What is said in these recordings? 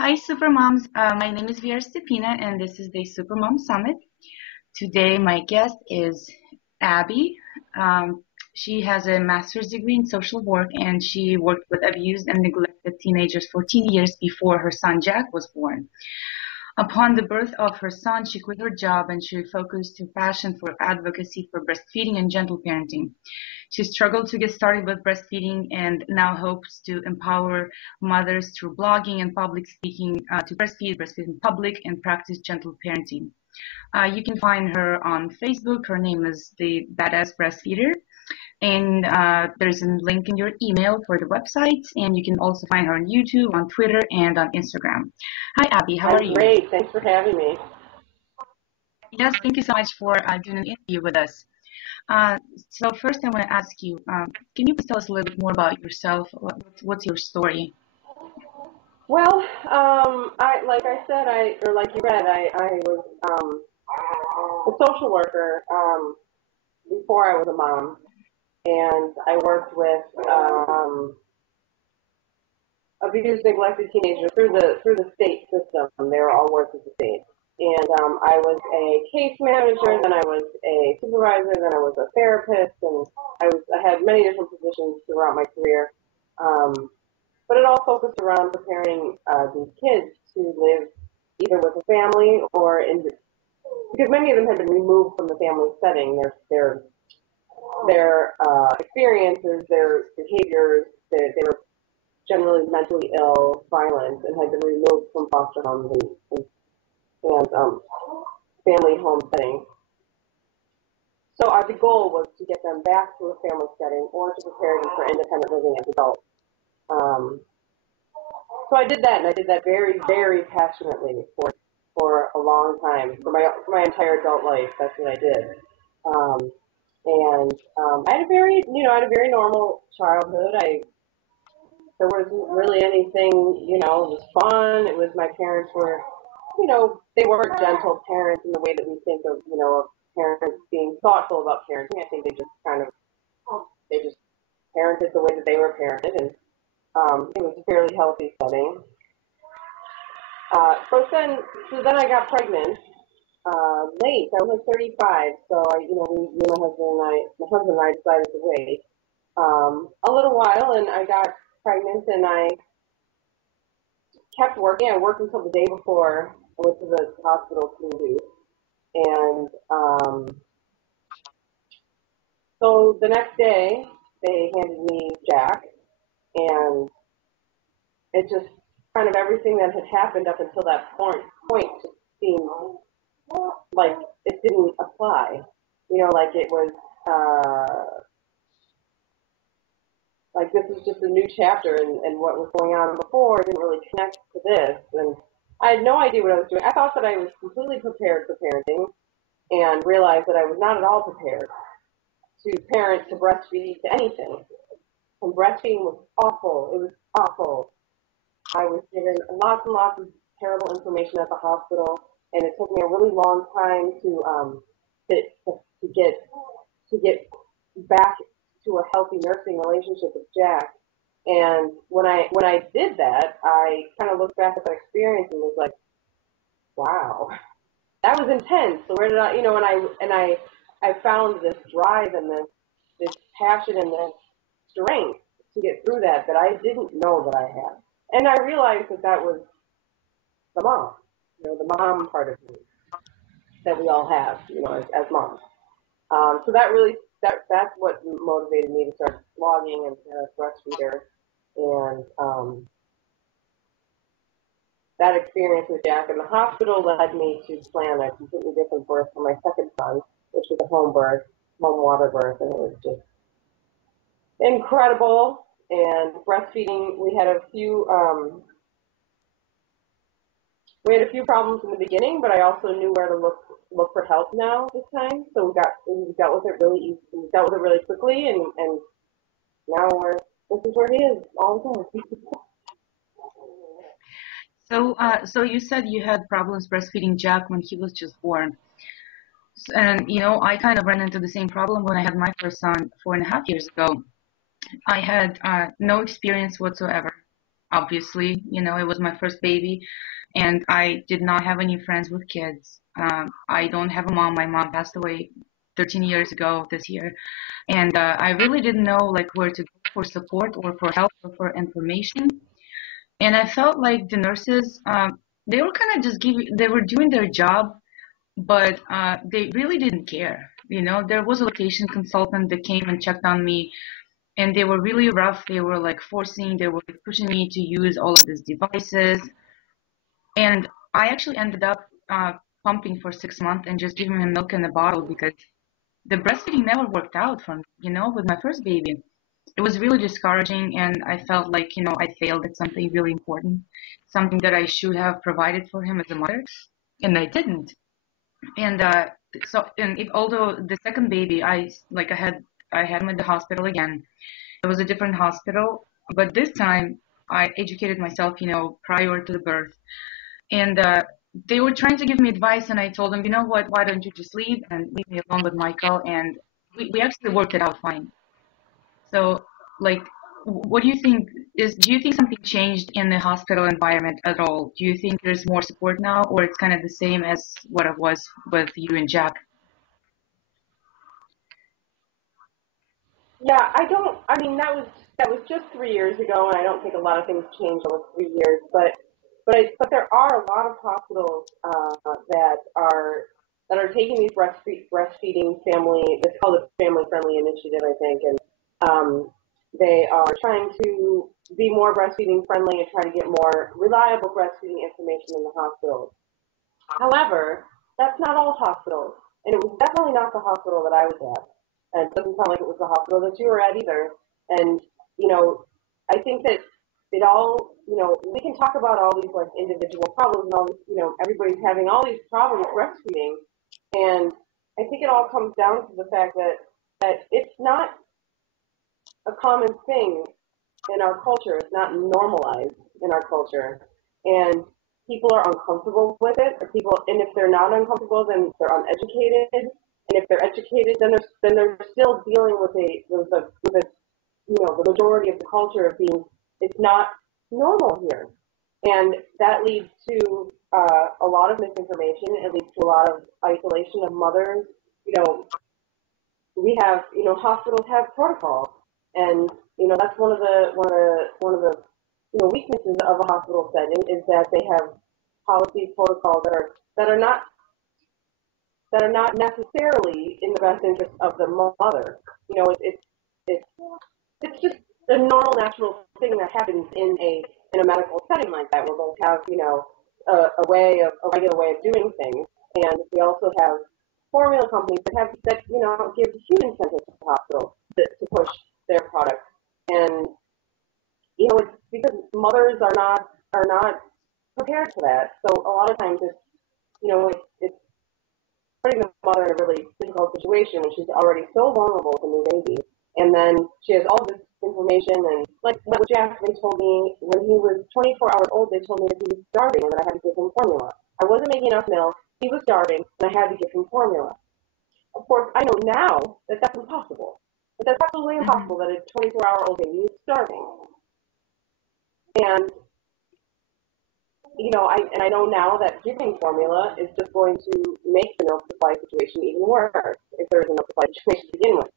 Hi, Supermoms. My name is Vera Stepina, and this is the Supermom Summit. Today, my guest is Abby. She has a master's degree in social work, and she worked with abused and neglected teenagers for 14 years before her son Jack was born. Upon the birth of her son, she quit her job and she focused her passion for advocacy for breastfeeding and gentle parenting. She struggled to get started with breastfeeding and now hopes to empower mothers through blogging and public speaking to breastfeed in public, and practice gentle parenting. You can find her on Facebook. Her name is the Badass Breastfeeder. And there's a link in your email for the website. And you can also find her on YouTube, on Twitter, and on Instagram. Hi, Abby. How are I'm you? great. Thanks for having me. Yes, thank you so much for doing an interview with us. So first, I want to ask you, can you please tell us a little bit more about yourself? What's your story? Well, like I said, or like you read, I was a social worker before I was a mom, and I worked with abused, neglected teenagers through the state system. They were all worked with the state, and I was a case manager, then I was a supervisor, then I was a therapist, and I had many different positions throughout my career. But it all focused around preparing these kids to live either with a family or because many of them had been removed from the family setting. Their experiences, their behaviors, they were generally mentally ill, violent, and had been removed from foster homes and family home settings. So the goal was to get them back to a family setting or to prepare them for independent living as adults. Um, So I did that, and I did that very, very passionately for a long time, for my entire adult life. That's what I did, um, and I had a very normal childhood. There wasn't really anything, it was fun. It was my parents were, they were gentle parents in the way that we think of parents being thoughtful about parenting. I think they just parented the way that they were parented, and it was a fairly healthy setting. So then I got pregnant late. I was like 35, so my husband and I decided to wait a little while, and I got pregnant, and I kept working. I worked until the day before I went to the hospital to induce, and so the next day they handed me Jack, and it just kind of everything that had happened up until that point just seemed like it didn't apply. Like it was like this was just a new chapter, and what was going on before didn't really connect to this. And I had no idea what I was doing. I thought that I was completely prepared for parenting, and realized that I was not at all prepared to parent, to breastfeed, to anything. And breastfeeding was awful. It was awful. I was given lots and lots of terrible information at the hospital, and it took me a really long time to get back to a healthy nursing relationship with Jack. And when I did that, I kind of looked back at that experience and was like, wow, that was intense. So where did I found this drive and this passion and this strength to get through that I didn't know that I had. And I realized that was the mom, the mom part of me that we all have, as moms. So that's what motivated me to start blogging and breastfeeder, and that experience with Jack in the hospital led me to plan a completely different birth for my second son, which was a home birth, home water birth, and it was just incredible. And breastfeeding, we had a few problems in the beginning, but I also knew where to look for help now this time. So we dealt with it really easy. We dealt with it really quickly, and now this is where he is all the time. So you said you had problems breastfeeding Jack when he was just born. And, I kind of ran into the same problem when I had my first son 4.5 years ago. I had no experience whatsoever. obviously, it was my first baby, and I did not have any friends with kids. I don't have a mom. My mom passed away 13 years ago this year, and I really didn't know like where to go for support or for help or for information. And I felt like the nurses, they were kind of just they were doing their job, but they really didn't care. There was a location consultant that came and checked on me, and they were really rough. They were like they were like, pushing me to use all of these devices. And I actually ended up pumping for 6 months and just giving him milk in a bottle because the breastfeeding never worked out for me, with my first baby. It was really discouraging, and I felt like, I failed at something really important, something that I should have provided for him as a mother, and I didn't. And although the second baby, I had him at the hospital again. It was a different hospital, but this time I educated myself, prior to the birth. And they were trying to give me advice, and I told them, you know what, why don't you just leave and leave me alone with Michael? And we actually worked it out fine. So, like, what do you think do you think something changed in the hospital environment at all? Do you think there's more support now, or it's kind of the same as what it was with you and Jack? Yeah, I mean, that was just 3 years ago, and I don't think a lot of things changed over 3 years. But there are a lot of hospitals that are taking these breastfeeding family. It's called a family friendly initiative, I think, and they are trying to be more breastfeeding friendly and try to get more reliable breastfeeding information in the hospitals. However, that's not all hospitals, and it was definitely not the hospital that I was at. And it doesn't sound like it was the hospital that you were at either. And, I think that we can talk about all these like individual problems and all this, everybody's having all these problems breastfeeding. And I think it all comes down to the fact that it's not a common thing in our culture. It's not normalized in our culture. And people are uncomfortable with it, and if they're not uncomfortable, then they're uneducated. And if they're educated, then they're still dealing with a the majority of the culture of being it's not normal here, and that leads to a lot of misinformation. It leads to a lot of isolation of mothers. You know, we have hospitals have protocols, and that's one of the weaknesses of a hospital setting is that they have policies, protocols that are not necessarily in the best interest of the mother. It's it's just a normal, natural thing that happens in a medical setting like that, where they'll have a regular way of doing things, and we also have formula companies that give huge incentives to hospitals to push their products, and it's because mothers are not prepared for that. So a lot of times it's putting the mother in a really difficult situation when she's already so vulnerable with a new baby. And then she has all this information, and like what Jack, they told me when he was 24 hours old, they told me that he was starving and that I had to give him formula. I wasn't making enough milk, he was starving, and I had to give him formula. Of course, I know now that that's impossible. But that's absolutely Hmm. impossible that a 24-hour-old baby is starving. And I know now that giving formula is just going to make the milk supply situation even worse if there is a milk supply situation to begin with.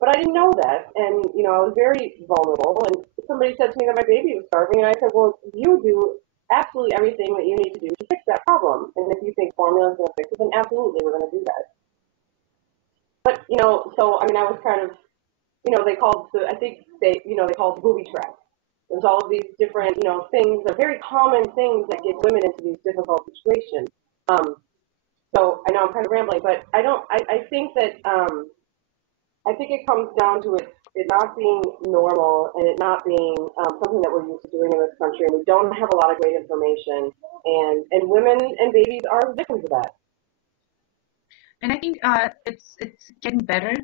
But I didn't know that, and I was very vulnerable. And somebody said to me that my baby was starving, and I said, "Well, you do absolutely everything that you need to do to fix that problem. And if you think formula is going to fix it, then absolutely we're going to do that." But so I mean, I was kind of, they called I think they called it booby trap. There's all of these different, things, are very common things that get women into these difficult situations. Um, so I know I'm kind of rambling, but I think that I think it comes down to it not being normal and it not being something that we're used to doing in this country, and we don't have a lot of great information, and women and babies are victims of that. And I think it's getting better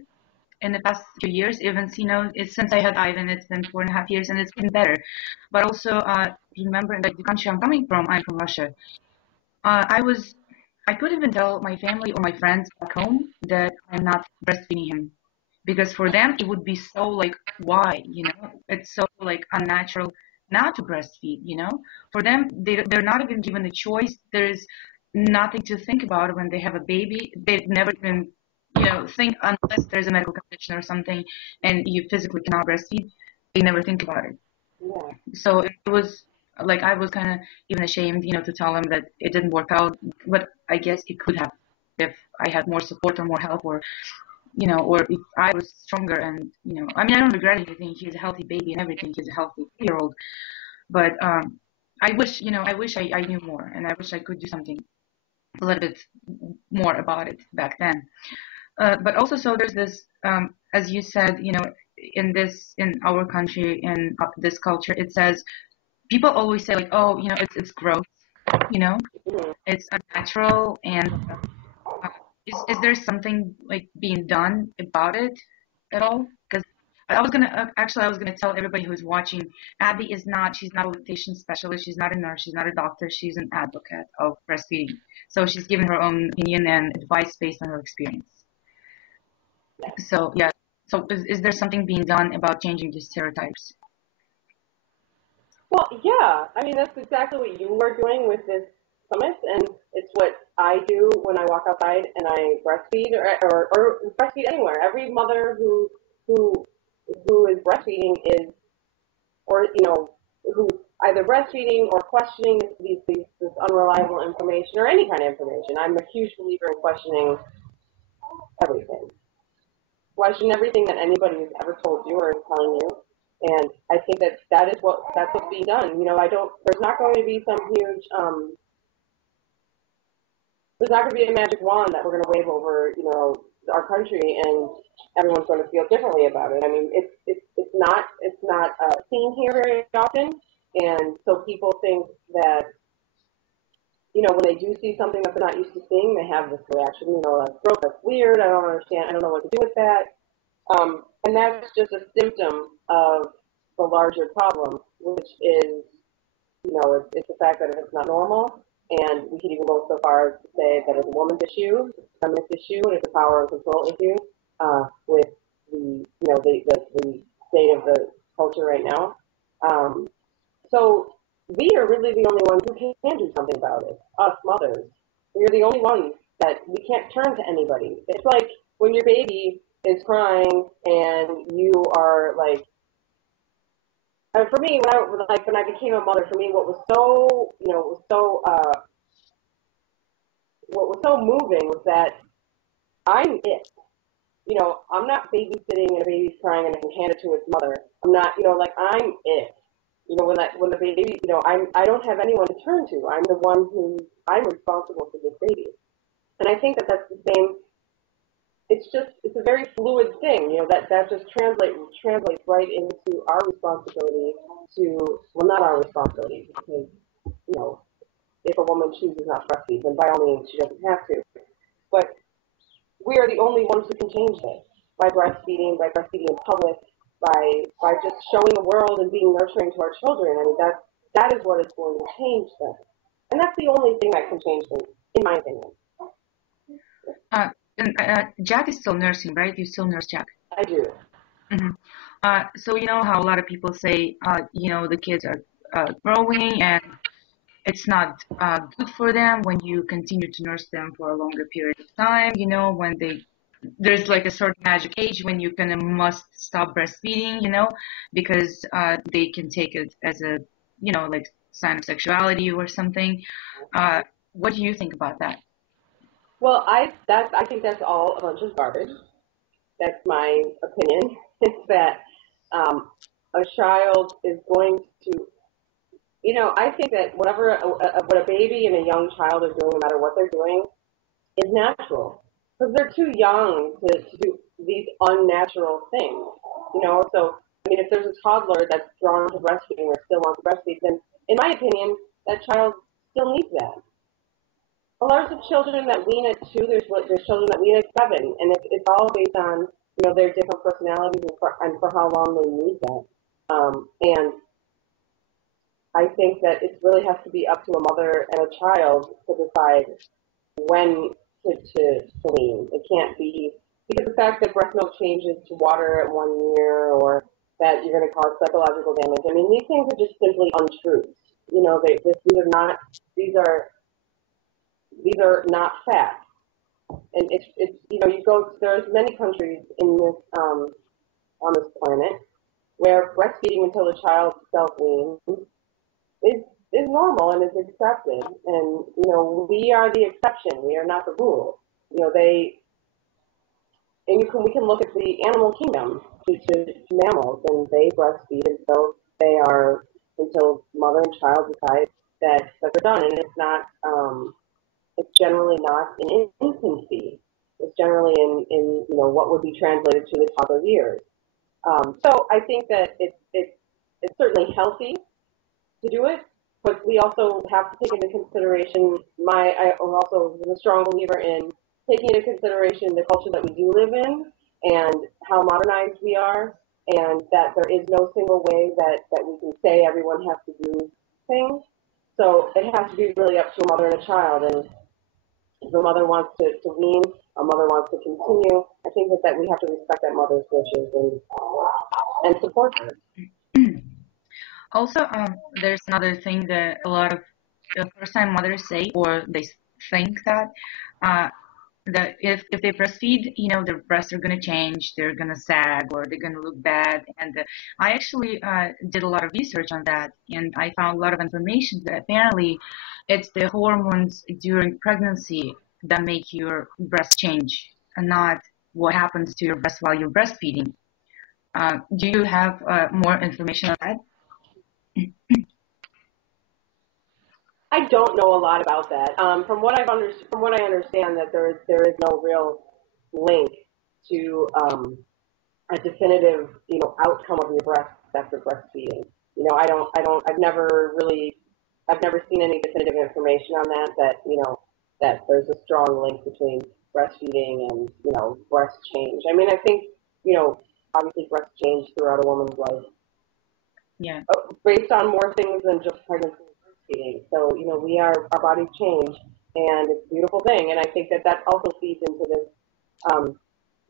in the past few years. Even since I had Ivan, it's been 4.5 years, and it's getting better. But also, remember, like the country I'm coming from, I'm from Russia. I couldn't even tell my family or my friends back home that I'm not breastfeeding him, because for them it would be so like, why? It's so like unnatural, not to breastfeed, For them, they're not even given a choice. There's nothing to think about when they have a baby. They've never even, think unless there's a medical condition or something and you physically cannot breastfeed, they never think about it. Yeah. So it was like I was kind of even ashamed, to tell them that it didn't work out, but I guess it could have if I had more support or more help or if I was stronger and, I mean, I don't regret anything. He's a healthy baby and everything. He's a healthy 2-year-old. But I wish I knew more and I wish I could do something a little bit more about it back then. But also, so there's this, as you said, in our country, in this culture, it says, people always say like, oh, it's gross, Mm-hmm. it's unnatural, and is there something like being done about it at all? Because I was gonna tell everybody who's watching, Abby she's not a lactation specialist, she's not a nurse, she's not a doctor, she's an advocate of breastfeeding. So she's giving her own opinion and advice based on her experience. So yeah, so is there something being done about changing these stereotypes? Well, yeah. I mean, that's exactly what you are doing with this summit, and it's what I do when I walk outside and I breastfeed or breastfeed anywhere. Every mother who who is breastfeeding is, or who's either breastfeeding or questioning this unreliable information or any kind of information. I'm a huge believer in questioning everything. Question everything that anybody has ever told you or is telling you. And I think that's what's being done. There's not going to be some huge, there's not going to be a magic wand that we're going to wave over, our country and everyone's going to feel differently about it. I mean, it's not seen here very often. And so people think that, when they do see something that they're not used to seeing, they have this reaction, that's gross, that's weird, I don't understand, I don't know what to do with that. And that's just a symptom of the larger problem, which is, it's the fact that it's not normal, and we could even go so far as to say that it's a woman's issue, it's a feminist issue, and it's a power and control issue with the state of the culture right now. So we are really the only ones who can do something about it, us mothers. We are the only ones that we can't turn to anybody. It's like when your baby is crying and you are like, for me, when I became a mother, for me, what was so moving was that I'm it. I'm not babysitting and a baby's crying and I can hand it to its mother. I'm not, like I'm it. When the baby, I don't have anyone to turn to. I'm responsible for this baby. And I think that that's the same. It's a very fluid thing, that just translates right into our responsibility well, not our responsibility, because, if a woman chooses not to breastfeed, then by all means she doesn't have to. But we are the only ones who can change this by breastfeeding in public, by just showing the world and being nurturing to our children. I mean, that is what is going to change this. And that's the only thing that can change things, in my opinion. And Jack is still nursing, right? You still nurse Jack? I do. Mm-hmm. So you know how a lot of people say, the kids are growing and it's not good for them when you continue to nurse them for a longer period of time. When there's like a certain magic age when you kind of must stop breastfeeding, because they can take it as a, like sign of sexuality or something. What do you think about that? Well, I think that's all a bunch of garbage. That's my opinion. It's that a child is going to, I think that what a baby and a young child are doing, no matter what they're doing, is natural because they're too young to do these unnatural things. So I mean, if there's a toddler that's drawn to breastfeeding or still wants to breastfeed, then in my opinion, that child still needs that. Well, there's children that wean at 2. There's children that wean at 7, and it's all based on their different personalities and for how long they need that. And I think that it really has to be up to a mother and a child to decide when to wean. It can't be because the fact that breast milk changes to water at 1 year, or that you're going to cause psychological damage. I mean, these things are just simply untruths. You know, these are not these are not facts. And it's you know, there's many countries in this on this planet where breastfeeding until the child self-weans is is normal and is accepted. And you know, we are the exception. We are not the rule. You know, we can look at the animal kingdom to mammals, and they breastfeed until mother and child decide that they're done, and it's generally not in infancy. It's generally in you know what would be translated to the toddler years. So I think that it's certainly healthy to do it, but we also have to take into consideration I'm also a strong believer in taking into consideration the culture that we do live in and how modernized we are, and that there is no single way that we can say everyone has to do things. So it has to be really up to a mother and a child. And if a mother wants to wean, a mother wants to continue, I think that we have to respect that mother's wishes and support her. Also, there's another thing that a lot of first-time mothers say, or they think uh, that if they breastfeed, you know, their breasts are going to change, they're going to sag, or they're going to look bad. And I actually did a lot of research on that, and I found a lot of information that apparently it's the hormones during pregnancy that make your breast change, and not what happens to your breast while you're breastfeeding. Do you have more information on that? I don't know a lot about that. From what I understand, that there is no real link to a definitive, you know, outcome of your breast after breastfeeding. You know, I've never seen any definitive information on that. That you know, that there's a strong link between breastfeeding and you know breast change. I mean, I think you know, obviously breast change throughout a woman's life Yeah. based on more things than just pregnancy and breastfeeding. So, you know, our bodies change, and it's a beautiful thing. And I think that also feeds um,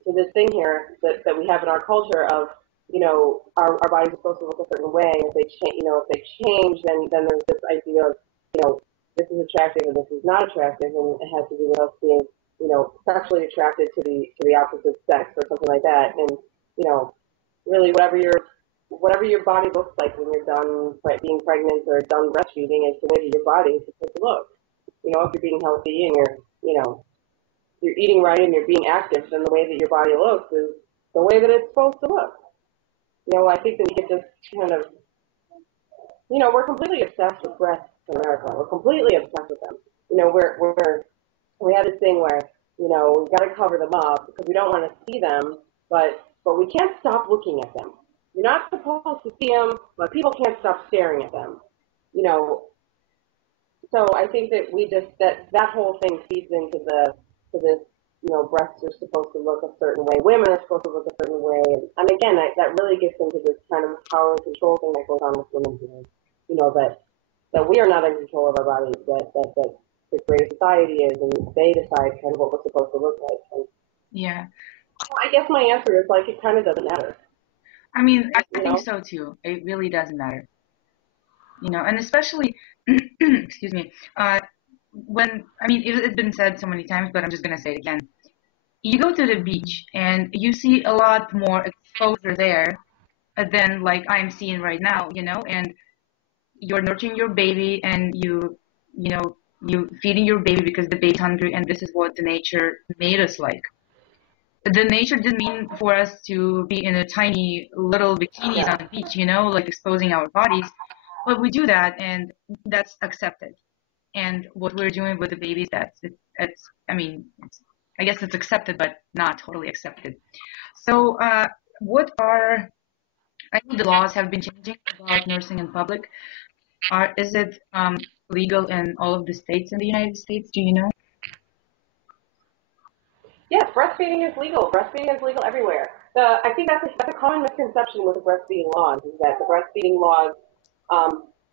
to this thing here that we have in our culture of, you know, our bodies are supposed to look a certain way. If they change, you know, if they change, then there's this idea of, you know, this is attractive and this is not attractive, and it has to do with us being, you know, sexually attracted to the opposite sex or something like that. And, you know, really whatever your body looks like when you're done being pregnant or done breastfeeding is the way that your body is supposed to look. You know, if you're being healthy and you know, you're eating right and you're being active, then the way that your body looks is the way that it's supposed to look. You know, I think that we get this kind of, you know, we're completely obsessed with breasts in America. We're completely obsessed with them. You know, we have this thing where, you know, we've got to cover them up because we don't want to see them, but we can't stop looking at them. You're not supposed to see them, but people can't stop staring at them. You know, so I think that that whole thing feeds into to this, you know, breasts are supposed to look a certain way, women are supposed to look a certain way, and again, that really gets into this kind of power and control thing that goes on with women here. You know, that we are not in control of our bodies, that the great society is, and they decide kind of what we're supposed to look like. And Yeah. I guess my answer is like it kind of doesn't matter. I mean, I You think know? so too. It really doesn't matter, you know, and especially, excuse me, when, I mean, it's been said so many times, but I'm just gonna say it again. You go to the beach and you see a lot more exposure there than like I'm seeing right now, you know, and you're nurturing your baby and you know, you feeding your baby because the baby's hungry, and this is what the nature made us like. The nature didn't mean for us to be in a tiny little bikinis Yeah. on the beach, you know, like exposing our bodies. But we do that, and that's accepted. And what we're doing with the babies, I mean, I guess it's accepted, but not totally accepted. So, what are, I know the laws have been changing about nursing in public. Is it legal in all of the states in the United States? Do you know? Yes, breastfeeding is legal. Breastfeeding is legal everywhere. I think that's a common misconception with the breastfeeding laws is that the breastfeeding laws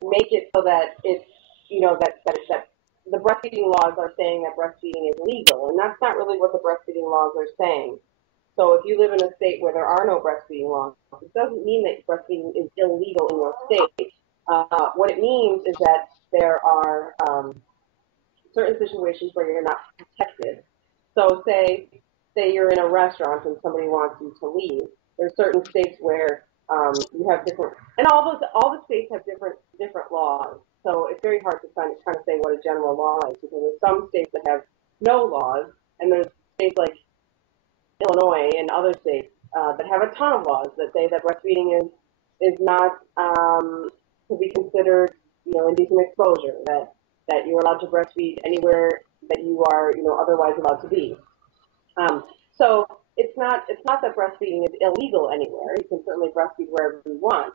make it so that it's you know that the breastfeeding laws are saying that breastfeeding is legal, and that's not really what the breastfeeding laws are saying. So if you live in a state where there are no breastfeeding laws, it doesn't mean that breastfeeding is illegal in your state. What it means is that there are certain situations where you're not protected. So say you're in a restaurant and somebody wants you to leave. There's certain states where you have different, and all the states have different laws. So it's very hard to kind of say what a general law is, because there's some states that have no laws, and there's states like Illinois and other states that have a ton of laws that say that breastfeeding is not to be considered, indecent exposure. That you're allowed to breastfeed anywhere that you are, otherwise allowed to be. So it's not that breastfeeding is illegal anywhere. You can certainly breastfeed wherever you want.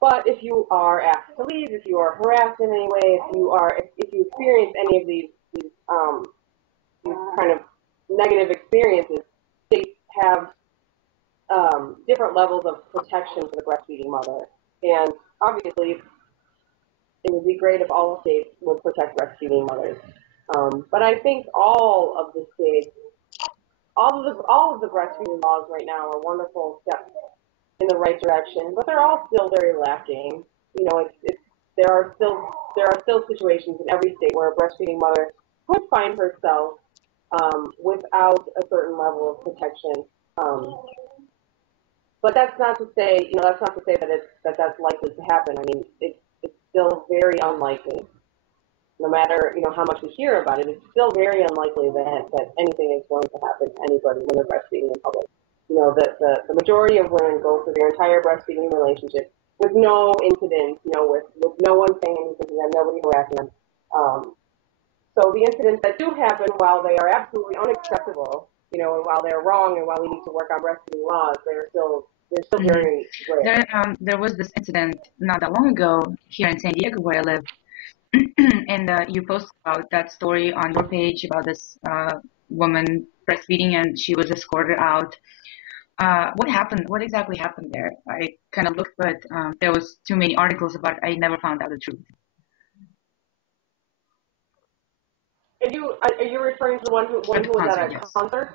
But if you are asked to leave, if you are harassed in any way, if you experience any of these kind of negative experiences, states have different levels of protection for the breastfeeding mother. And obviously, it would be great if all states would protect breastfeeding mothers. But I think all of the states, all of the breastfeeding laws right now are wonderful steps in the right direction, but they're all still very lacking. There are still situations in every state where a breastfeeding mother could find herself without a certain level of protection. But that's not to say, that that's likely to happen. I mean, it's still very unlikely. No matter, how much we hear about it, it's still very unlikely that anything is going to happen to anybody when they're breastfeeding in public. The majority of women go through their entire breastfeeding relationship with no incidents, with no one saying anything to them, nobody harassing them. So the incidents that do happen, while they are absolutely unacceptable, and while they're wrong and while we need to work on breastfeeding laws, they're still very rare. There was this incident not that long ago here in San Diego where I live, and you posted about that story on your page about this woman breastfeeding, and she was escorted out. What happened? What exactly happened there? I kind of looked, but there was too many articles about it. I never found out the truth. Are you referring to the one who was at a concert?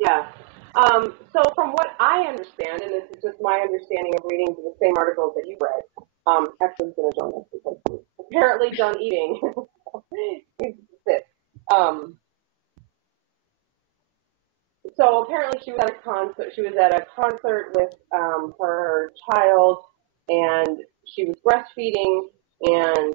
Yeah. So from what I understand, and this is just my understanding of reading the same articles that you read, Exxon's going to join us because he's apparently done eating. He's sick. So apparently she was at a concert. She was at a concert with her child, and she was breastfeeding. And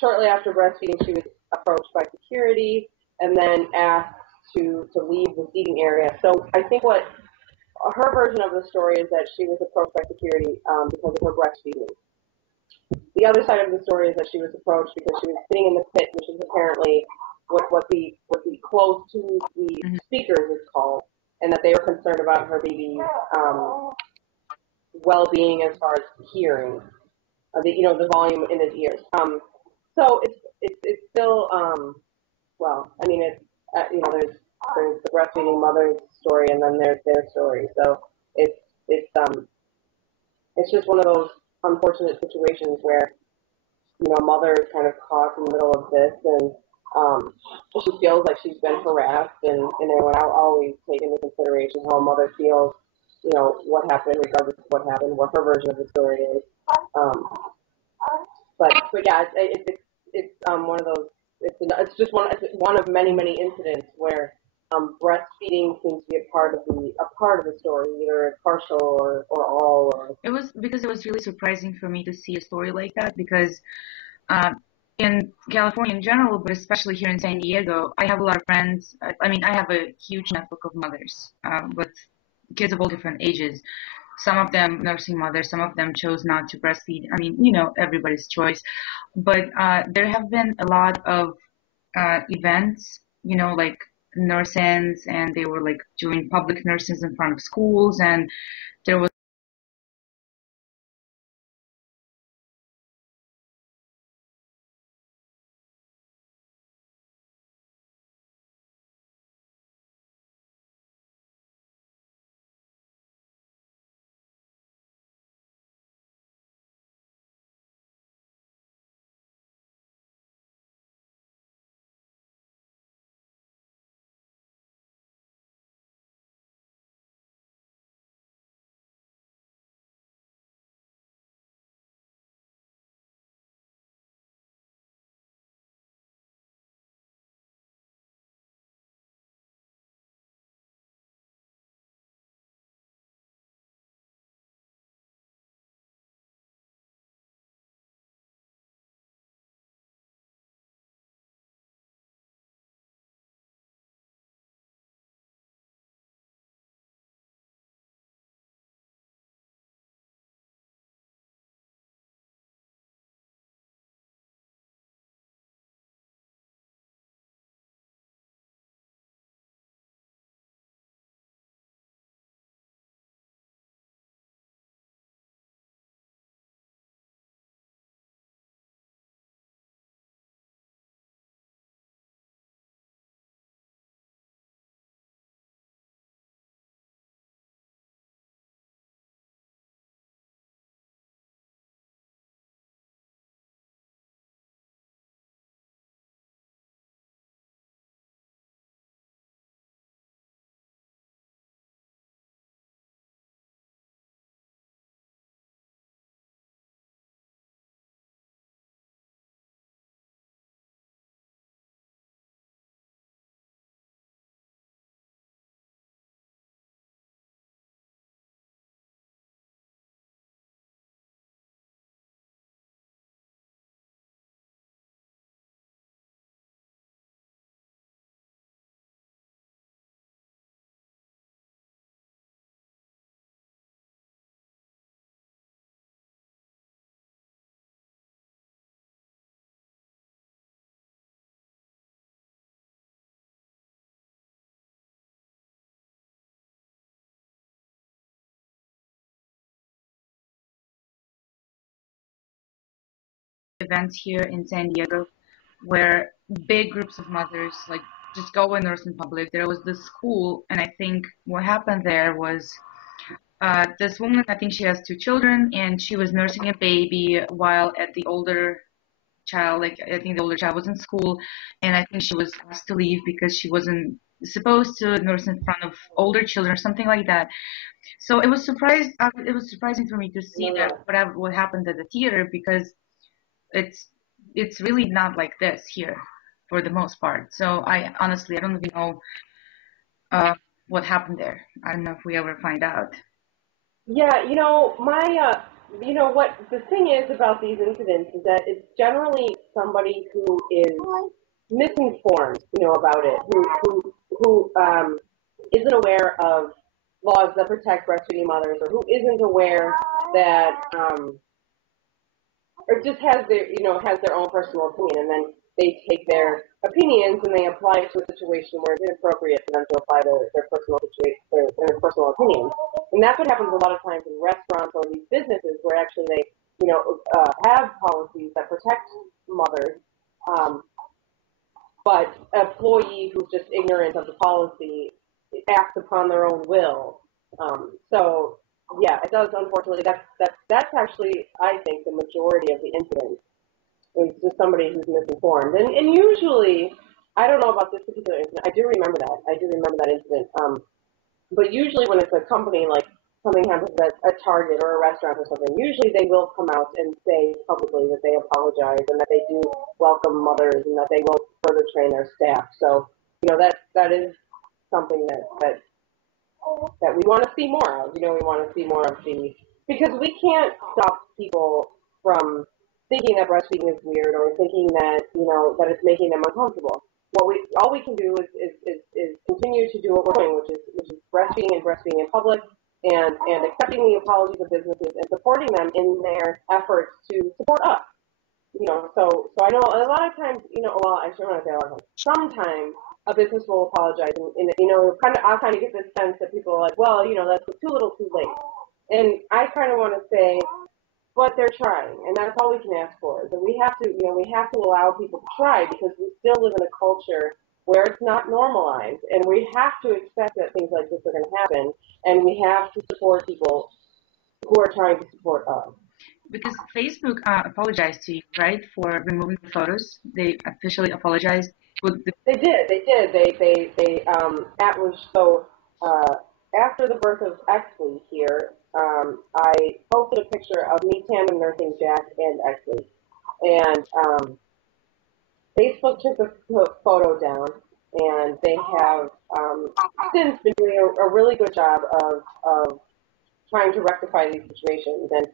shortly after breastfeeding, she was approached by security and then asked to leave the seating area. So I think what her version of the story is that she was approached by security because of her breastfeeding. The other side of the story is that she was approached because she was sitting in the pit, which is apparently what the close to the speakers is called, and that they were concerned about her baby's well-being as far as hearing, the volume in his ears. So it's still well, I mean, there's the breastfeeding mother's story, and then there's their story. So it's just one of those unfortunate situations where a mother is kind of caught in the middle of this, and she feels like she's been harassed, and I'll always take into consideration how a mother feels, what happened, regardless of what happened, what her version of the story is. But yeah, it's one of those. It's just one of many incidents where breastfeeding seems to be a part of the story, either partial or all. It was because it was really surprising for me to see a story like that, because in California in general, but especially here in San Diego, I have a lot of friends. I mean, I have a huge network of mothers with kids of all different ages. Some of them nursing mothers, some of them chose not to breastfeed. I mean, everybody's choice. But there have been a lot of events, like nurse-ins, and they were like doing public nurses in front of schools, and there was events here in San Diego where big groups of mothers like just go and nurse in public. There was this school, and I think what happened there was this woman, I think she has two children, and she was nursing a baby while at the older child, like I think the older child was in school, and I think she was asked to leave because she wasn't supposed to nurse in front of older children or something like that. So it was surprising for me to see that what happened at the theater because it's it's really not like this here for the most part. So I honestly I don't even know uh, what happened there. I don't know if we ever find out. Yeah, what the thing is about these incidents is that it's generally somebody who is misinformed, about it, who isn't aware of laws that protect breastfeeding mothers, or who isn't aware that or just has their own personal opinion, and then they take their opinions and they apply it to a situation where it's inappropriate for them to apply their personal situation, their personal opinions. And that's what happens a lot of times in restaurants or these businesses where actually they, have policies that protect mothers, um, but an employee who's just ignorant of the policy acts upon their own will. So yeah, it does. Unfortunately, that's actually, I think, the majority of the incidents. It's just somebody who's misinformed, and usually, I don't know about this particular incident. I do remember that. I do remember that incident. But usually, when it's a company like something happens at a Target or a restaurant or something, usually they will come out and say publicly that they apologize and that they do welcome mothers and that they will further train their staff. So, that is something that we want to see more of. We want to see more of because we can't stop people from thinking that breastfeeding is weird or thinking that, that it's making them uncomfortable. All we can do is continue to do what we're doing, which is breastfeeding and breastfeeding in public and accepting the apologies of businesses and supporting them in their efforts to support us. So I know a lot of times, well, I shouldn't want to say a lot of times. Sometimes a business will apologize, and I kind of get this sense that people are like, well, that's too little, too late. And I kind of want to say, but they're trying, and that's all we can ask for. Is that we have to, we have to allow people to try because we still live in a culture where it's not normalized, and we have to expect that things like this are going to happen, and we have to support people who are trying to support us. Because Facebook apologized to you, right, for removing the photos. They officially apologized. They did. That was so. After the birth of Exley here, I posted a picture of me tandem nursing Jack and Exley, and Facebook took the photo down, and they have since been doing a really good job of trying to rectify these situations. And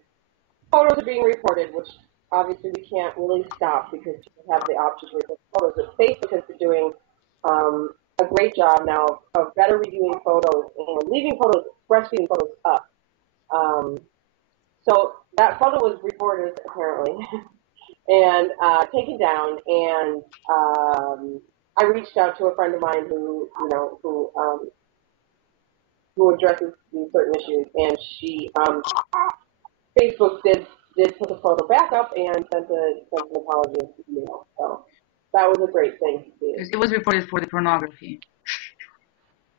photos are being reported, which obviously we can't really stop because people have the option to report photos. But Facebook has been doing a great job now of better reviewing photos and leaving photos, breastfeeding photos up. So that photo was reported apparently and taken down, and I reached out to a friend of mine who addresses these certain issues, and she Facebook did put the photo back up and sent an apology email. So that was a great thing to see. It was reported for the pornography.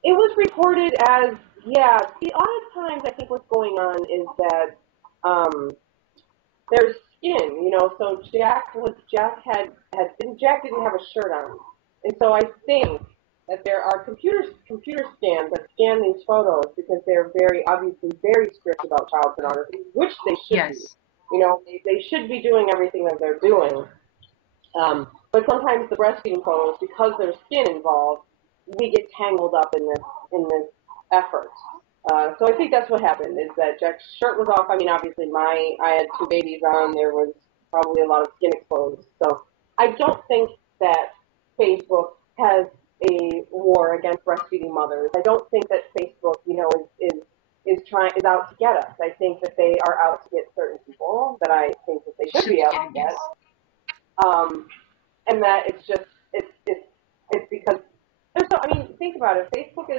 It was reported as, yeah. See, a lot of times I think what's going on is that there's skin, So Jack didn't have a shirt on, and so I think that there are computer scans that scan these photos because they're obviously very strict about child pornography, which they should be. They should be doing everything that they're doing. But sometimes the breastfeeding photos, because there's skin involved, we get tangled up in this effort. So I think that's what happened, is that Jack's shirt was off. I mean, obviously I had two babies on. There was probably a lot of skin exposed. So I don't think that Facebook has a war against breastfeeding mothers. I don't think that Facebook, is out to get us. I think that they are out to get certain people that I think that they should be out to get. And that it's because think about it. Facebook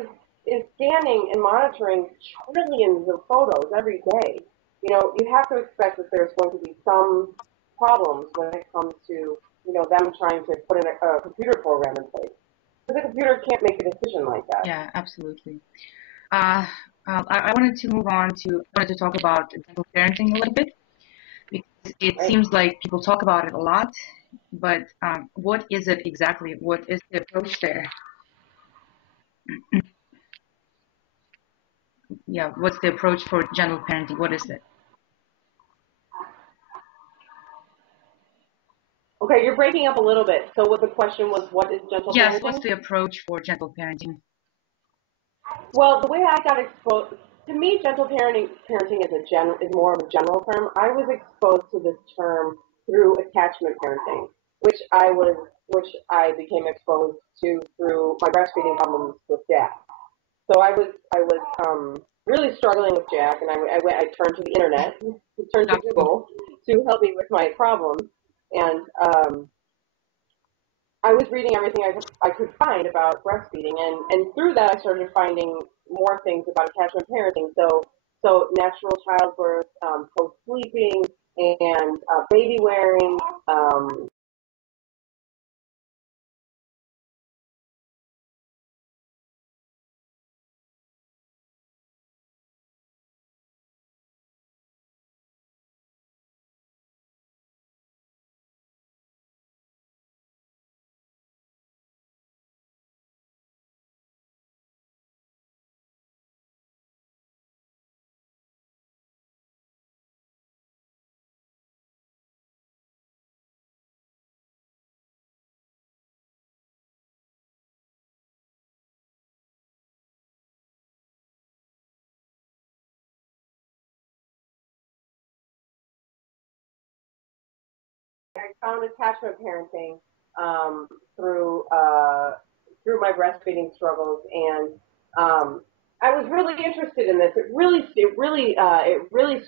is scanning and monitoring trillions of photos every day. You have to expect that there's going to be some problems when it comes to, them trying to put in a computer program in place. Because the computer can't make a decision like that. Yeah, absolutely. Uh, I wanted to move on to wanted to talk about gentle parenting a little bit because it Right? seems like people talk about it a lot, but what is it exactly? What is the approach there? Yeah, what's the approach for gentle parenting? What is it? Okay, you're breaking up a little bit. So what the question was, what is gentle Yes, what's parenting? the approach for gentle parenting? Well, the way I got exposed, to me, gentle parenting is more of a general term. I was exposed to this term through attachment parenting, which I became exposed to through my breastfeeding problems with Jack. So I was really struggling with Jack, and I turned to the internet, turned to Doctor. Google to help me with my problems, and I was reading everything I could find about breastfeeding, and through that I started finding more things about attachment parenting. So natural childbirth, co-sleeping, and baby wearing. I found attachment parenting um, through through my breastfeeding struggles, and I was really interested in this. It really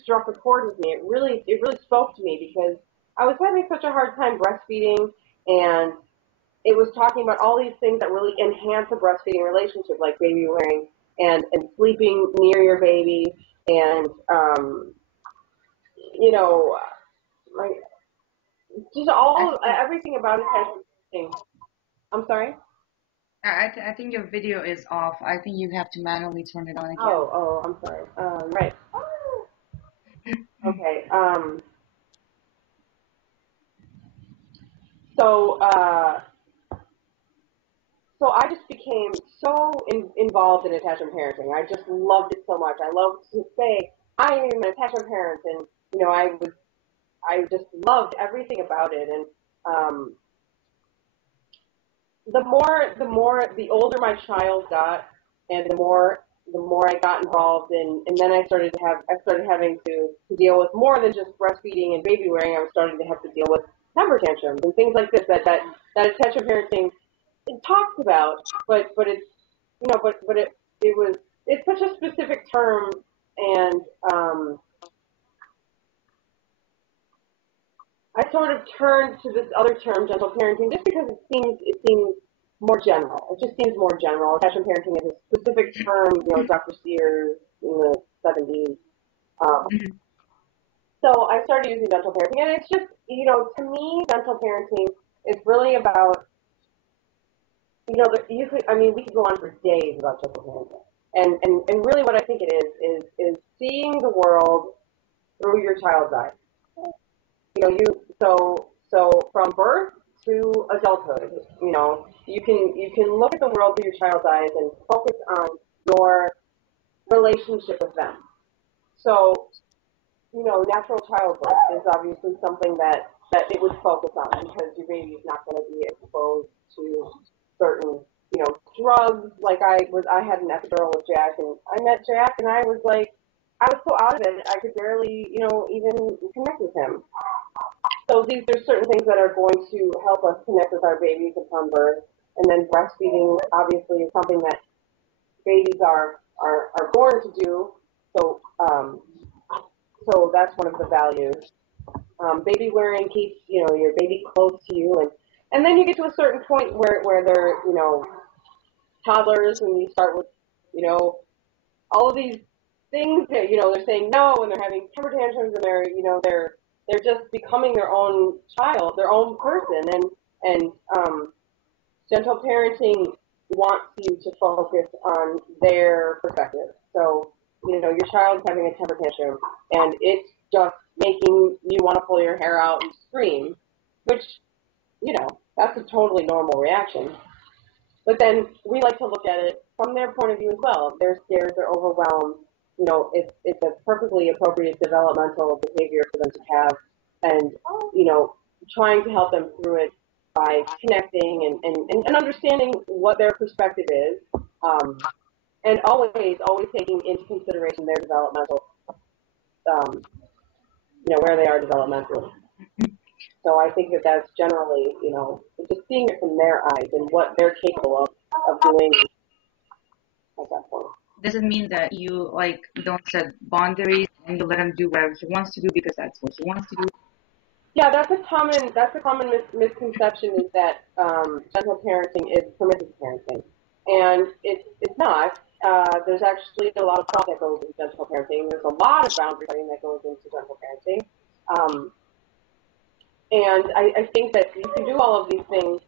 struck a chord with me. It really spoke to me because I was having such a hard time breastfeeding, and it was talking about all these things that really enhance a breastfeeding relationship, like baby wearing and sleeping near your baby, and you know, like just I all think everything about attachment parenting. I'm sorry. I think your video is off. I think you have to manually turn it on again. Oh, I'm sorry. Right. Okay. So, so I just became so involved in attachment parenting. I just loved it so much. I loved to say I am an attachment parent, and I just loved everything about it. And the older my child got, and the more I got involved in, and then I started having to deal with more than just breastfeeding and baby wearing. I was starting to have to deal with temper tantrums and things like this that attachment parenting it talks about, but it's it's such a specific term, and I sort of turned to this other term, gentle parenting, just because it seems more general. It just seems more general. Attachment parenting is a specific term, Dr. Sears in the 70s. Um, Mhm. so I started using gentle parenting, and it's just, to me, gentle parenting is really about, we could go on for days about gentle parenting. And really what I think it is seeing the world through your child's eyes. So from birth to adulthood, you can look at the world through your child's eyes and focus on your relationship with them. So, natural childbirth is obviously something that it would focus on because your baby is not going to be exposed to certain, drugs. Like I had an epidural with Jack, and I met Jack, and I was like, I was so out of it, I could barely, even connect with him. So these are certain things that are going to help us connect with our babies upon birth. And then breastfeeding obviously is something that babies are born to do. So so that's one of the values. Baby wearing keeps your baby close to you, and then you get to a certain point where they're toddlers, and you start with all of these things that they're saying no, and they're having temper tantrums, and they're they're just becoming their own child, their own person, and gentle parenting wants you to focus on their perspective. So, your child's having a temper tantrum, and it's just making you want to pull your hair out and scream, which, that's a totally normal reaction. But then we like to look at it from their point of view as well. They're scared, they're overwhelmed. It's a perfectly appropriate developmental behavior for them to have, and trying to help them through it by connecting and understanding what their perspective is, and always taking into consideration their developmental, where they are developmentally. So I think that that's generally, just seeing it from their eyes and what they're capable of doing at that point. Does it mean that you don't set boundaries and you let him do whatever he wants to do because that's what he wants to do? Yeah, that's a common misconception, is that gentle parenting is permissive parenting, and it's not. There's actually a lot of thought that goes into gentle parenting. There's a lot of boundary setting that goes into gentle parenting, and I think that you can do all of these things.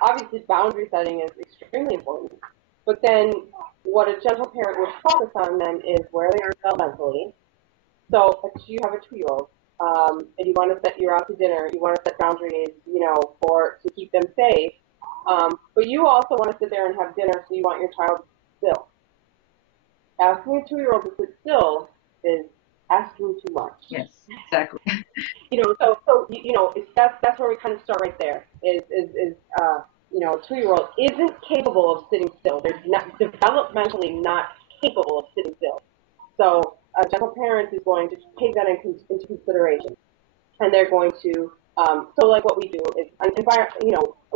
Obviously boundary setting is extremely important, but then what a gentle parent would focus on then is where they are developmentally. So if you have a 2-year-old, and you want to you're out to dinner, you want to set boundaries, to keep them safe, but you also want to sit there and have dinner, so you want your child to sit still. Asking a 2-year-old to sit still is asking too much. Yes, exactly. That's where we kind of start right there. A 2-year-old isn't capable of sitting still. They're not developmentally not capable of sitting still. So a gentle parent is going to take that into consideration, and they're going to. So like what we do is,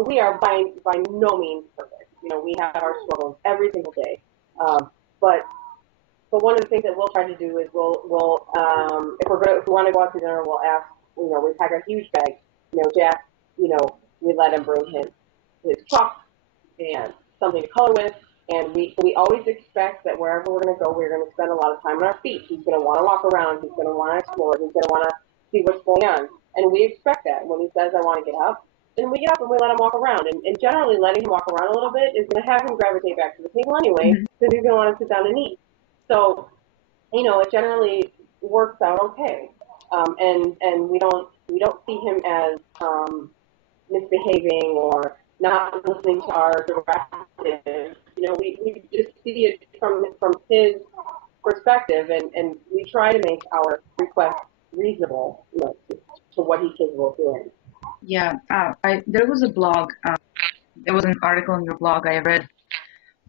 we are by no means perfect. We have our struggles every single day, but one of the things that we'll try to do is we'll if we want to go out to dinner, we'll ask. We pack a huge bag. Jack. We let him bring his chalk and something to color with. And we always expect that wherever we're going to go, we're going to spend a lot of time on our feet. He's going to want to walk around. He's going to want to explore. He's going to want to see what's going on. And we expect that. When he says, I want to get up, then we get up and we let him walk around. And generally letting him walk around a little bit is going to have him gravitate back to the table anyway, because he's going to want to sit down and eat. So, it generally works out okay. And we don't see him as misbehaving or not listening to our directives. We just see it from his perspective, and we try to make our requests reasonable, to what he's capable of doing. Yeah, there was a blog, there was an article in your blog I read.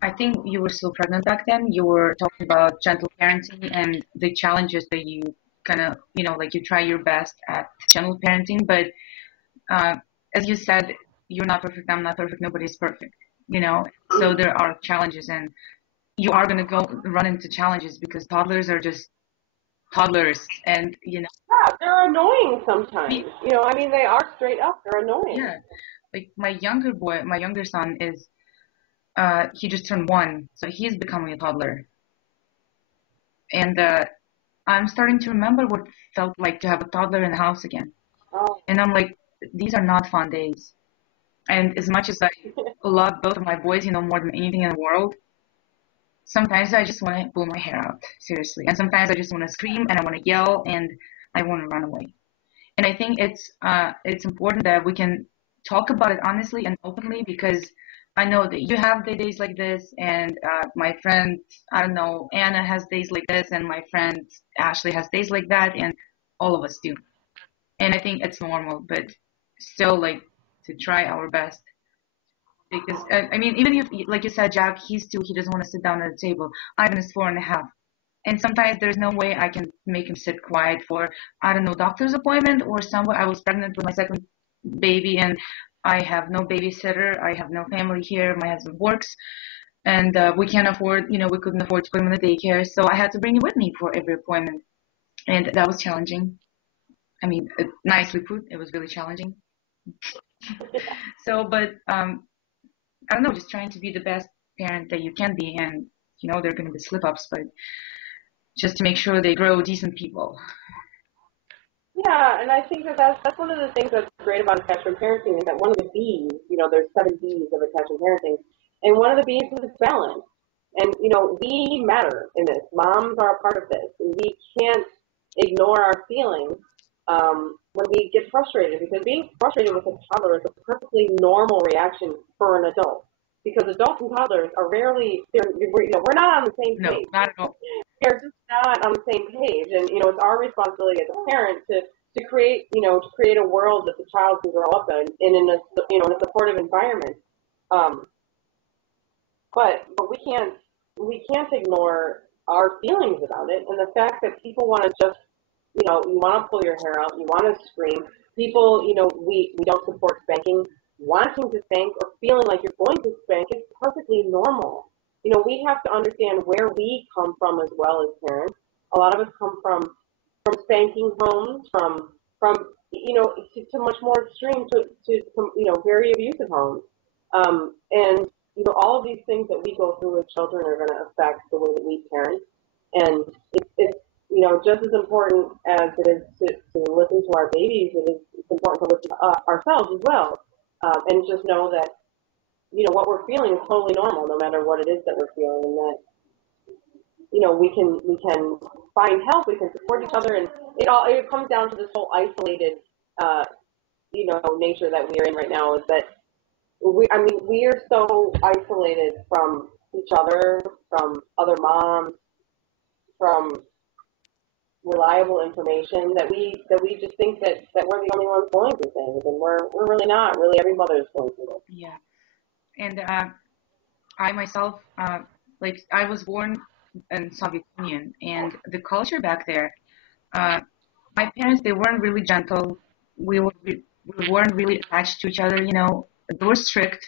I think you were still pregnant back then. You were talking about gentle parenting and the challenges that you kind of, you try your best at gentle parenting, but as you said, you're not perfect, I'm not perfect, nobody's perfect, so there are challenges, and you are going to run into challenges because toddlers are just toddlers, and Yeah, they're annoying sometimes. They are straight up, they're annoying. Yeah, like my younger son is he just turned 1, so he's becoming a toddler, and I'm starting to remember what it felt like to have a toddler in the house again. Oh. And I'm like, these are not fun days. And as much as I love both of my boys, more than anything in the world, sometimes I just want to pull my hair out, seriously. And sometimes I just want to scream and I want to yell and I want to run away. And I think it's important that we can talk about it honestly and openly, because I know that you have the days like this, and my friend, I don't know, Anna has days like this, and my friend Ashley has days like that, and all of us do. And I think it's normal, but still, to try our best. Because, even if, like you said, Jack, he's 2, he doesn't want to sit down at the table. Ivan is 4.5. And sometimes there's no way I can make him sit quiet for, I don't know, doctor's appointment or somewhere. I was pregnant with my second baby, and I have no babysitter. I have no family here. My husband works, and we can't afford, we couldn't afford to put him in the daycare. So I had to bring him with me for every appointment. And that was challenging. Nicely put, it was really challenging. So, but I don't know, just trying to be the best parent that you can be. And, there are going to be slip ups, but just to make sure they grow decent people. Yeah, and I think that's one of the things that's great about attachment parenting is that one of the B's, there's 7 B's of attachment parenting, and one of the B's is balance. And we matter in this. Moms are a part of this, and we can't ignore our feelings when we get frustrated, because being frustrated with a toddler is a perfectly normal reaction for an adult. Because adults and toddlers are rarely, we're not on the same No, page. not at all. They're just not on the same page, and it's our responsibility as a parent to create a world that the child can grow up in a supportive environment. Um, but we can't ignore our feelings about it, and the fact that people want to just you want to pull your hair out, you want to scream. People, we don't support spanking. Wanting to spank or feeling like you're going to spank is perfectly normal. We have to understand where we come from as well as parents. A lot of us come from spanking homes, from to much more extreme to very abusive homes. And all of these things that we go through with children are going to affect the way that we parent. And it's just as important as it is to listen to our babies, it's important to listen to ourselves as well. And just know that, what we're feeling is totally normal, no matter what it is that we're feeling, and that, we can find help, we can support each other, and it comes down to this whole isolated, nature that we are in right now, is that we are so isolated from each other, from other moms, from reliable information, that we just think that we're the only ones going through things, and we're really not. Really, every mother is going through it. Yeah. And I myself, I was born in Soviet Union, and the culture back there, my parents, they weren't really gentle. We weren't really attached to each other. They were strict.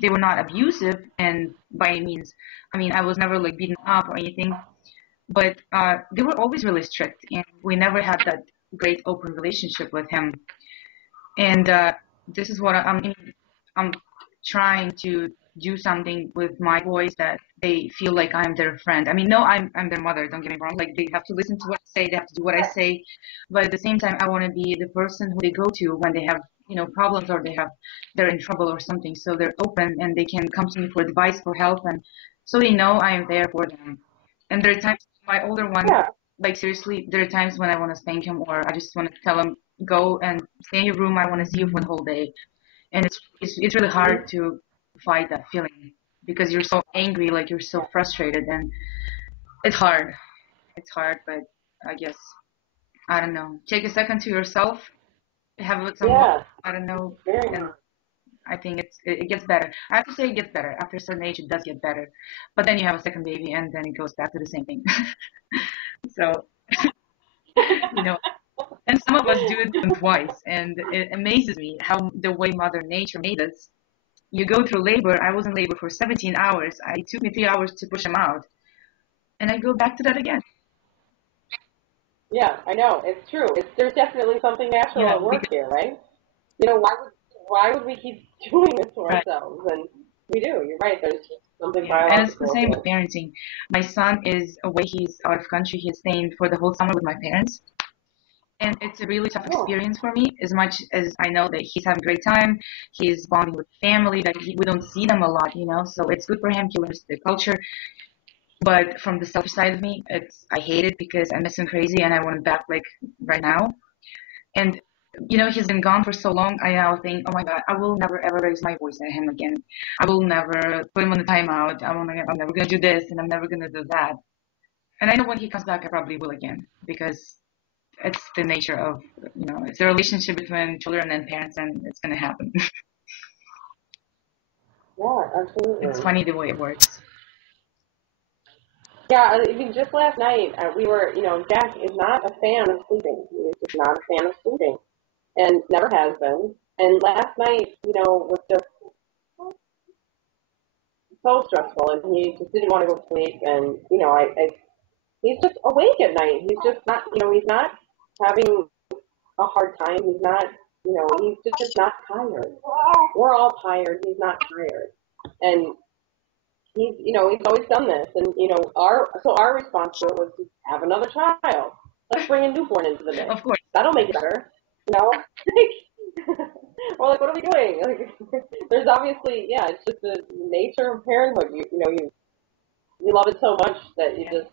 They were not abusive, and by any means, I mean, I was never like beaten up or anything. But they were always really strict, and we never had that great open relationship with him. And this is what I'm trying to do something with my boys, that they feel like I'm their friend. I mean, no, I'm their mother. Don't get me wrong. Like, they have to listen to what I say. They have to do what I say. But at the same time, I want to be the person who they go to when they have problems, or they're in trouble or something. So they're open and they can come to me for advice, for help, and so they know I am there for them. And there are times, my older one, Yeah, like seriously, there are times when I want to spank him, or I just want to tell him, go and stay in your room. I want to see you for the whole day. And it's really hard to fight that feeling, because you're so angry, like you're so frustrated, and it's hard. It's hard, but I guess, I don't know. Take a second to yourself, have some water, yeah, I don't know, very and much. I think it gets better. I have to say it gets better. After a certain age, it does get better. But then you have a second baby, and then it goes back to the same thing. So, you know, and some of us do it even twice, and it amazes me how the way Mother Nature made us. You go through labor. I was in labor for 17 hours. It took me 3 hours to push him out, and I go back to that again. Yeah, I know, it's true. There's definitely something natural Yeah, at work because here, right? Why would we keep doing this to right, ourselves? And we do. You're right. There's something yeah, and it's the biological same with here. parenting. My son is away. He's out of country. He's staying for the whole summer with my parents. And it's a really tough Oh, experience for me, as much as I know that he's having a great time. He's bonding with family, that we don't see them a lot. So it's good for him. He learns the culture. But from the selfish side of me, I hate it, because I miss him crazy and I want him back like right now. And he's been gone for so long. I now think, oh my God, I will never ever raise my voice at him again. I will never put him on the timeout. I'm never gonna do this, and I'm never gonna do that. And I know when he comes back, I probably will again, because it's the nature of, it's a relationship between children and parents, and it's gonna happen. yeah, It's absolutely. funny the way it works. Yeah, I mean, just last night we were, Jack is not a fan of sleeping. He is just not a fan of sleeping, and never has been. And last night, was just so stressful, and he just didn't want to go to sleep. And he's just awake at night. He's just not, he's not having a hard time. He's not, he's just not tired. We're all tired. He's not tired, and he's always done this. And our response to it was to have another child. let's bring a newborn into the mix. Of course. That'll make it better. You know? Well, like, what are we doing? Like, there's obviously, yeah, it's just the nature of parenthood. You love it so much that you just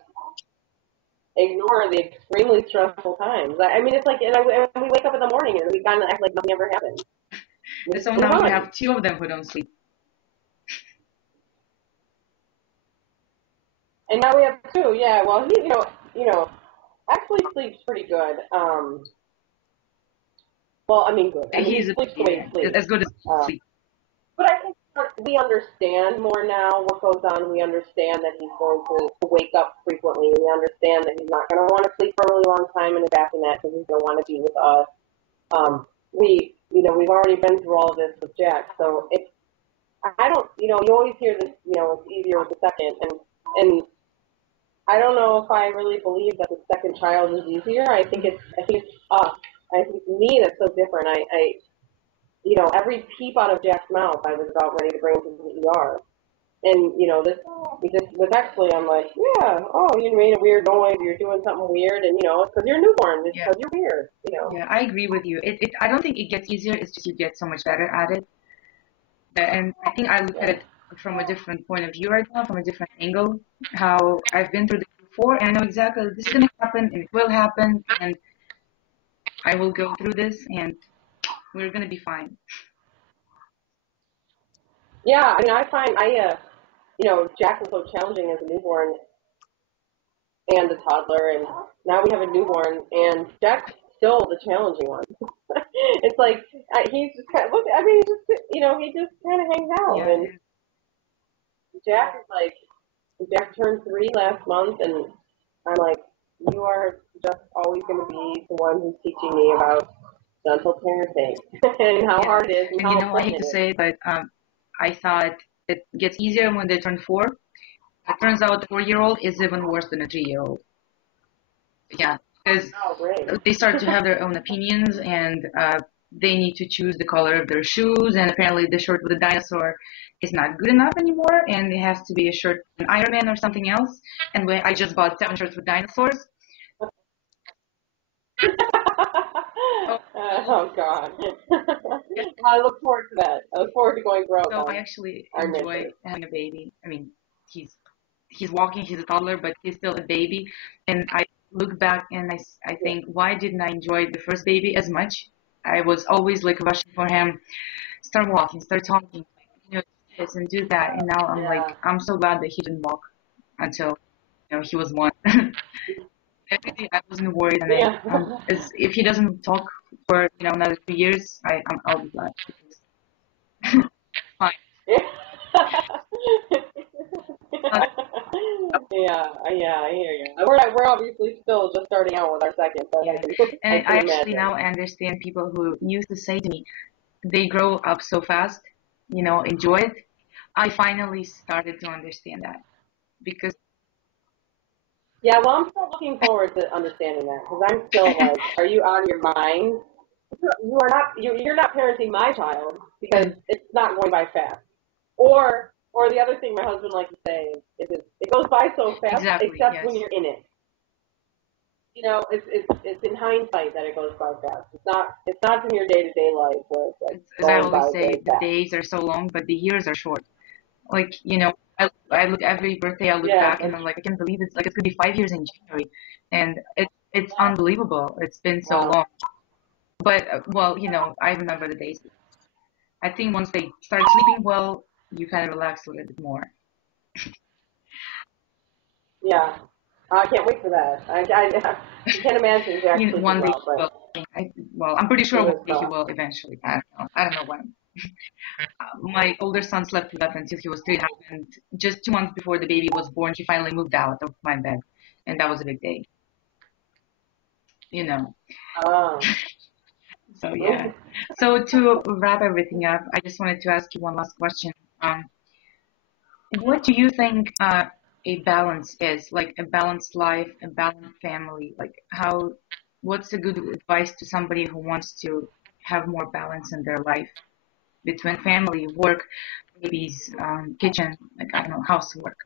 ignore the extremely stressful times. I mean, it's like, and we wake up in the morning and we kind of act like nothing ever happened. So now you have two of them who don't sleep. And now we have two. Yeah. Well, he, actually sleeps pretty good. Well, I mean, good. I mean, he sleeps the way he sleeps. As good as sleep. But I think we understand more now what goes on. We understand that he's going to wake up frequently. We understand that he's not going to want to sleep for a really long time in a bassinet because he's going to want to be with us. We've already been through all of this with Jack, so I don't, you always hear this, it's easier with the second, and I don't know if I really believe that the second child is easier. I think it's us. I think to me that's so different. Every peep out of Jack's mouth, I was about ready to bring him to the ER. And, with actually, I'm like, yeah, oh, you made a weird noise, you're doing something weird, and, it's because you're a newborn, it's because you're weird, Yeah, I agree with you. I don't think it gets easier, it's just you get so much better at it. And I think I look at it from a different point of view right now, from a different angle, how I've been through this before, and I know exactly this is going to happen, and it will happen, and I will go through this, and we're going to be fine. Yeah, I mean, I find Jack was so challenging as a newborn and a toddler, and now we have a newborn, and Jack's still the challenging one. It's like he's just kind of he just kind of hangs out, and Jack is like, Jack turned 3 last month, and I'm like, you are just always going to be the one who's teaching me about gentle parenting and how hard it is. And how I hate to say it, but I thought it gets easier when they turn 4. It turns out a 4-year-old is even worse than a 3-year-old. Yeah, because they start to have their own opinions, and they need to choose the color of their shoes, and apparently the shirt with the dinosaur is not good enough anymore, and it has to be a shirt with Iron Man or something else. And I just bought 7 shirts with dinosaurs. Oh God! I look forward to that. I look forward to going broke. So I actually enjoy having a baby. I mean, he's walking, he's a toddler, but he's still a baby. And I look back and I think, why didn't I enjoy the first baby as much? I was always like rushing for him, start walking, start talking, do this and do that. And now I'm like, I'm so glad that he didn't walk until he was 1. Everything I wasn't worried, and if he doesn't talk for another 2 years, I'll be glad. Fine. Yeah, I hear you. We're obviously still just starting out with our second. So I actually now understand people who used to say to me, they grow up so fast, enjoy it. I finally started to understand that because. Yeah, well, I'm still looking forward to understanding that because I'm still like, are you out of your mind? You are not. You're not parenting my child because it's not going by fast. Or the other thing my husband likes to say is it goes by so fast, except when you're in it. It's in hindsight that it goes by fast. It's not in your day-to-day life where it's like as I always say, the days are so long, but the years are short. Like, I look every birthday, I look back and I'm like, I can't believe it's like it's gonna be 5 years in January, and it's unbelievable. It's been so long. But I remember the days. I think once they start sleeping well, you kind of relax a little bit more. Yeah. I can't wait for that. I can't imagine Jack sleeping one day well. I'm pretty sure one day he will eventually. I don't know when. My older son slept with us until he was 3.5, and just 2 months before the baby was born, he finally moved out of my bed, and that was a big day. Oh. So yeah. So to wrap everything up, I just wanted to ask you one last question. What do you think a balance is? Like a balanced life, a balanced family? Like what's a good advice to somebody who wants to have more balance in their life between family, work, babies, kitchen, like I don't know, housework?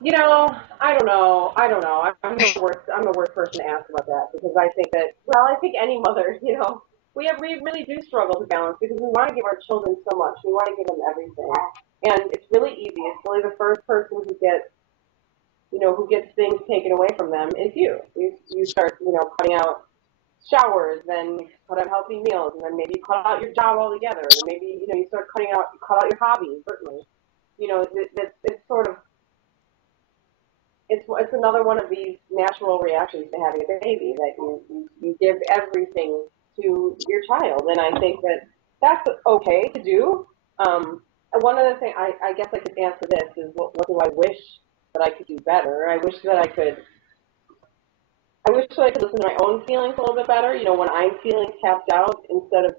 You know, I don't know. I don't know. I'm the worst. I'm the worst person to ask about that because I think that. Well, I think any mother, we really do struggle to balance because we want to give our children so much. We want to give them everything, and it's really easy. It's really the first person who gets things taken away from them is you. You start, cutting out showers, then you cut out healthy meals, and then maybe you cut out your job altogether, and then maybe you start cut out your hobbies. Certainly, it's sort of it's another one of these natural reactions to having a baby that you give everything to your child, and I think that that's okay to do. And one other thing I guess I could answer this is what do I wish that I could do better? I wish that I could listen to my own feelings a little bit better. When I'm feeling tapped out, instead of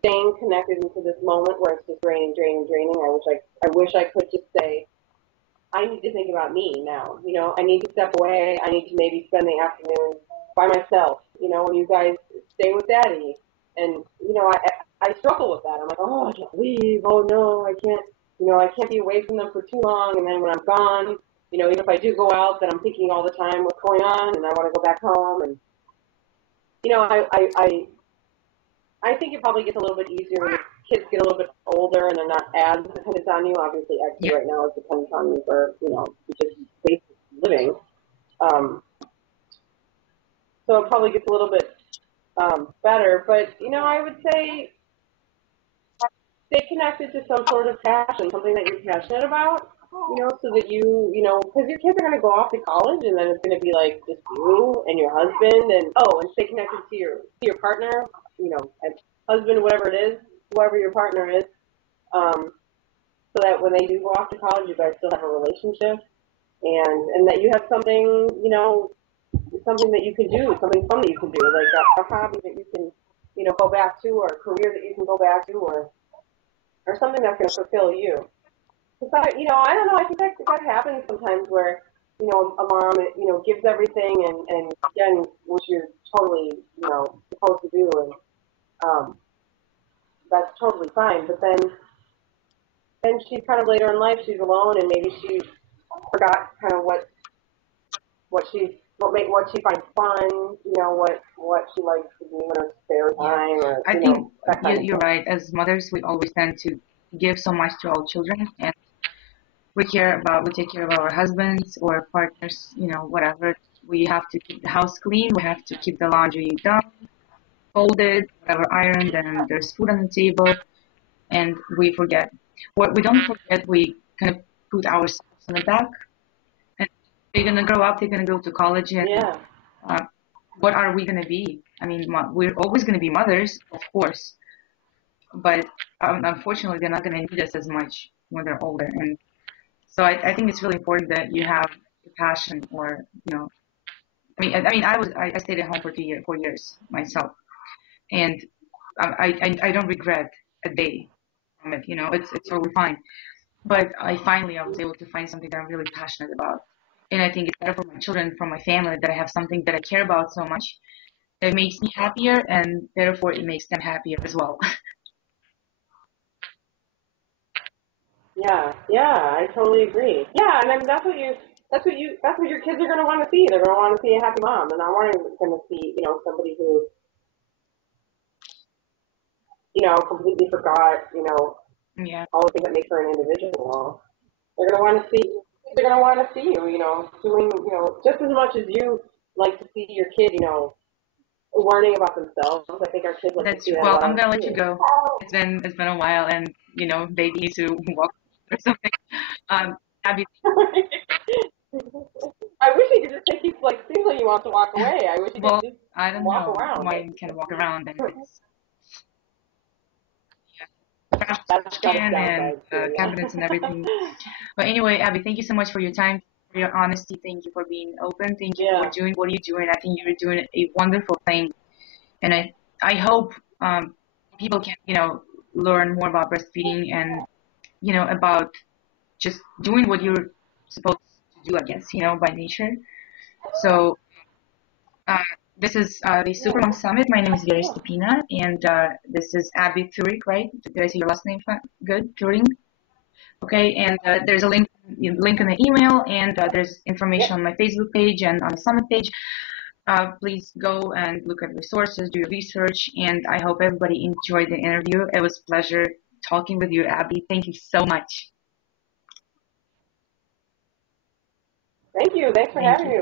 staying connected into this moment where it's just draining, draining, draining. I wish I could just say, I need to think about me now. I need to step away. I need to maybe spend the afternoon by myself. You guys stay with daddy. And I struggle with that. I'm like, oh, I can't leave. Oh no, I can't. I can't be away from them for too long. And then when I'm gone, even if I do go out, then I'm thinking all the time what's going on, and I want to go back home. And you know, I think it probably gets a little bit easier when kids get a little bit older and they're not as dependent on you. Obviously, Yeah. Exy right now is dependent on me for, just basic living. Um, so it probably gets a little bit better. But, I would say stay connected to some sort of passion, something that you're passionate about, so that because your kids are going to go off to college and then it's going to be like just you and your husband and stay connected to your partner, and husband, whatever it is, whoever your partner is, so that when they do go off to college, you guys still have a relationship and that you have something, something that you can do, something fun that you can do, like a hobby that you can, go back to, or a career that you can go back to, or something that's going to fulfill you. Because I don't know. I think that happens sometimes where a mom gives everything and again, which you're totally supposed to do, and um, that's totally fine. But then she's kind of later in life, she's alone, and maybe she forgot kind of what she finds fun, what she likes to do in her spare Yeah. time, or I think that kind of you're thing. right. As mothers, we always tend to give so much to our children, and we take care of our husbands or partners, whatever. We have to keep the house clean. We have to keep the laundry done, folded, whatever ironed, and there's food on the table, and we forget. What we don't forget, we kind of put ourselves in the back, and they're gonna grow up. They're gonna go to college, and Yeah, uh, what are we gonna be? I mean, we're always gonna be mothers, of course, but unfortunately, they're not gonna need us as much when they're older, and so I think it's really important that you have a passion or, I stayed at home for 4 years myself, and I don't regret a day from it. It's totally fine. But I was able to find something that I'm really passionate about, and I think it's better for my children, for my family, that I have something that I care about so much. It makes me happier, and therefore it makes them happier as well. yeah, yeah. I totally agree. Yeah, and I mean that's what your kids are going to want to see. They're going to want to see a happy mom, and not wanting going to see somebody who completely forgot Yeah, all the things that make her an individual. They're going to want to see. They're going to want to see you, doing, just as much as you like to see your kid, learning about themselves. I think our kids like to see that well. about I'm us gonna let you too. go. It's been a while, and they need to walk or something. Abby, I wish he could just take you, like, seems like he wants to walk away. I wish he could well, just I don't walk know. around, but Mine can walk around, and it's trash that's got its can and downside too, yeah. cabinets and everything. But anyway, Abby, thank you so much for your time, for your honesty. Thank you for being open. Thank you for Yeah, doing what you're doing. I think you're doing a wonderful thing, and I hope people can learn more about breastfeeding and about just doing what you're supposed to do, I guess, by nature. So uh, this is the yeah, Supermom Summit. My name is Vera yeah. Stepina, and this is Abby Thurik, right? Did I say your last name good? Thuring? Okay, and there's a link in the email, and there's information on my Facebook page and on the Summit page. Please go and look at resources, do your research, and I hope everybody enjoyed the interview. It was a pleasure talking with you, Abby. Thank you so much. Thank you. Thanks for having me.